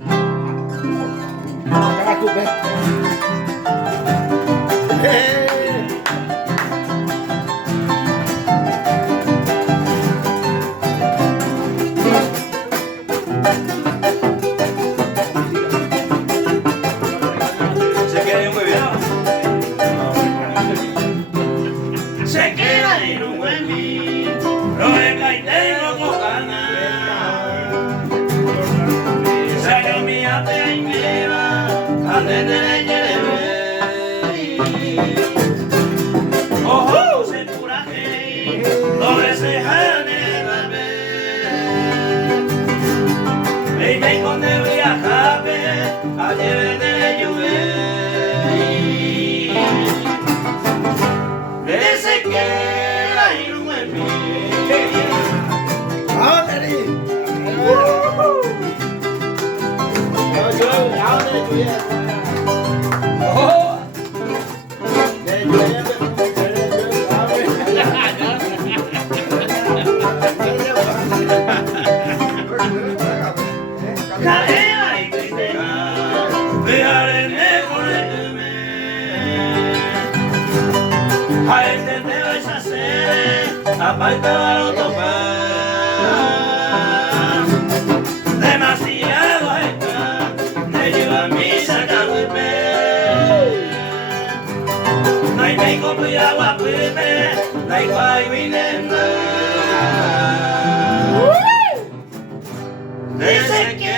Se queda muy bien. Se queda Irunguemi, no me cae tengo con ganas. Salió mi ate y me va a tener ojo, se pura que doble ceja de la vez. Y me conde viajar a llevar de lluvia. Ese que la Irunguemi. Aparte va a topar, demasiado está, me lleva a mí sacando el pez. No hay me compri agua pipe, no hay guay vinenda. Dice que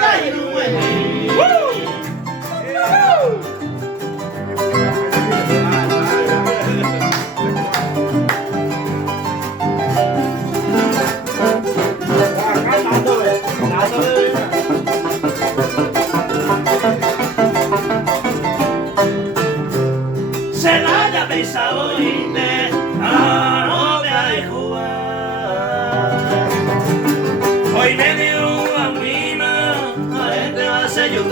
la Irunguemi. Se la haya pensado irte a no te hay jugar. Hoy me dio una prima, la gente va a ser yo.